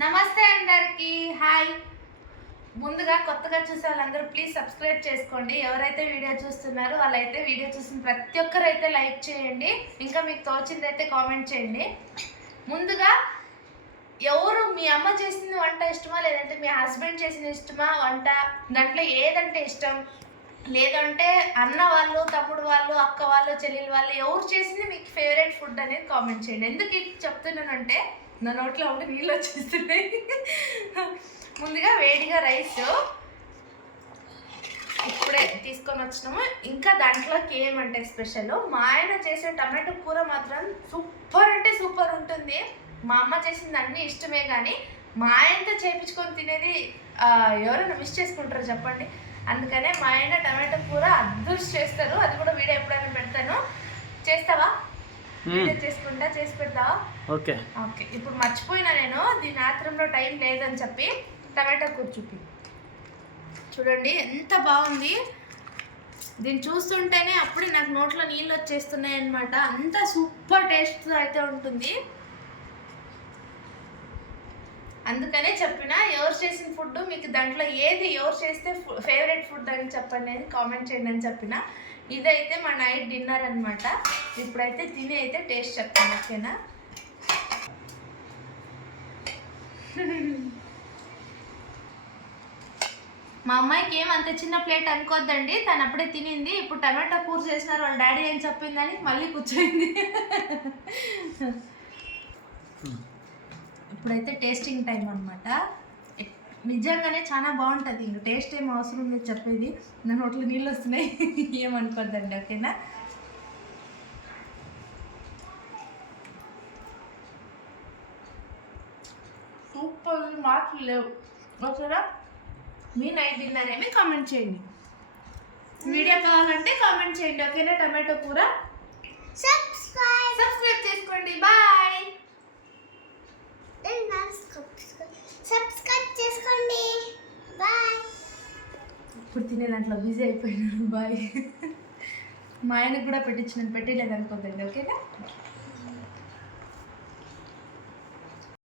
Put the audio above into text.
నమస్తే అందరికి హాయ్. ముందుగా కొత్తగా చూసే వాళ్ళందరూ ప్లీజ్ సబ్స్క్రైబ్ చేసుకోండి. ఎవరైతే వీడియో చూస్తున్నారో వాళ్ళైతే వీడియో చూసిన ప్రతి ఒక్కరైతే లైక్ చేయండి. ఇంకా మీకు తోచిందైతే కామెంట్ చేయండి. ముందుగా ఎవరు మీ అమ్మ చేసిన వంట ఇష్టమా లేదంటే మీ హస్బెండ్ చేసిన ఇష్టమా వంట, దాంట్లో ఏదంటే ఇష్టం, లేదంటే అన్న వాళ్ళు, తమ్ముడు వాళ్ళు, అక్క వాళ్ళు, చెల్లెలు వాళ్ళు ఎవరు చేసింది మీకు ఫేవరెట్ ఫుడ్ అనేది కామెంట్ చేయండి. ఎందుకు ఇది చెప్తున్నానంటే నా నోట్లో ఉంటే నీళ్ళు వచ్చేస్తున్నాయి. ముందుగా వేడిగా రైస్ ఇప్పుడే తీసుకొని వచ్చినాము. ఇంకా దాంట్లోకి ఏమంటే స్పెషల్ మా ఆయన చేసే టమాటో కూర మాత్రం సూపర్ అంటే సూపర్ ఉంటుంది. మా అమ్మ చేసింది అన్నీ ఇష్టమే, కానీ మా ఆయనతో చేయించుకొని తినేది ఎవరైనా మిస్ చేసుకుంటారు చెప్పండి. అందుకనే మా ఆయన టమాటో కూర అద్భుతం చేస్తారు. అది కూడా వీడియో ఎప్పుడైనా పెడతాను. చేస్తావా? వీడియో చేసుకుంటా, చేసి పెడతావా? Okay okay. ఇప్పుడు మర్చిపోయినా నేను, దీని ఆత్రంలో టైం లేదని చెప్పి టమాటో కూర చూపి చూడండి ఎంత బాగుంది. దీన్ని చూస్తుంటేనే అప్పుడే నాకు నోట్లో నీళ్ళు వచ్చేస్తున్నాయి అనమాట. అంత సూపర్ టేస్ట్ అయితే ఉంటుంది. అందుకనే చెప్పిన ఎవరు చేసిన ఫుడ్ మీకు దాంట్లో ఏది ఎవరు చేస్తే ఫేవరెట్ ఫుడ్ అని చెప్పండి అని కామెంట్ చేయండి అని చెప్పిన. ఇదైతే మా నైట్ డిన్నర్ అనమాట. ఇప్పుడైతే తిని అయితే టేస్ట్ చెప్తాను, ఓకేనా? మా అమ్మాయికి ఏం అంత చిన్న ప్లేట్ అనుకోద్దండి, తను అప్పుడే తినింది. ఇప్పుడు టమాటో కూర చేసినారు వాళ్ళ డాడీ అని చెప్పిందని మళ్ళీ కూర్చోయింది. ఇప్పుడైతే టేస్టింగ్ టైం అనమాట. నిజంగానే చాలా బాగుంటుంది. ఇంక టేస్ట్ ఏం అవసరం లేదు చెప్పేది. నా నోట్లో నీళ్ళు వస్తున్నాయి, ఏమనుకోద్దండి, ఓకేనా? సూపర్, మాటలు లేవు, ఓకేనా? మీ నైట్ డిన్నర్ ఏమి కామెంట్ చేయండి. వీడియో కావాలంటే కామెంట్ చేయండి, ఓకేనా? టమాటో కూర సబ్స్క్రైబ్ చేసుకోండి. బాయ్. సబ్స్క్రైబ్ చేసుకోండి. బాయ్. ఇప్పుడు తినే దాంట్లో బిజీ అయిపోయినాను. బాయ్. మా ఆయనకు కూడా పెట్టించినాను, పెట్టలేదు అనుకోద్దండి, ఓకేనా?